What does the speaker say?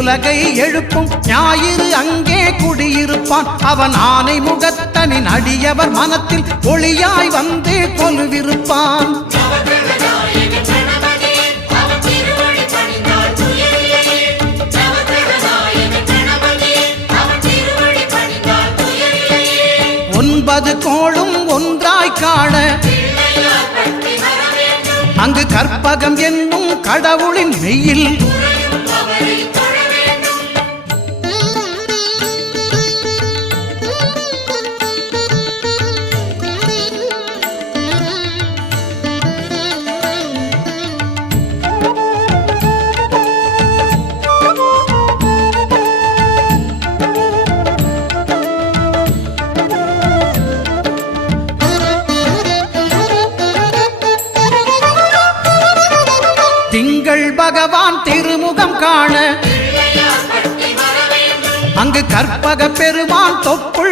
உலகை எழுப்பும் ஞாயிறு அங்கே குடியிருப்பான். அவன் ஆனை முகத்தனின் அடியவர் மனத்தில் ஒளியாய் வந்து கொலுவிருப்பான். ஒன்பது கோளும் ஒன்றாய் காண அங்கு கற்பகம் என்னும் கடவுளின் மெய்யில் திங்கள் பகவான் திருமுகம் காண அங்கு கற்பக பெருமான் தொப்புள்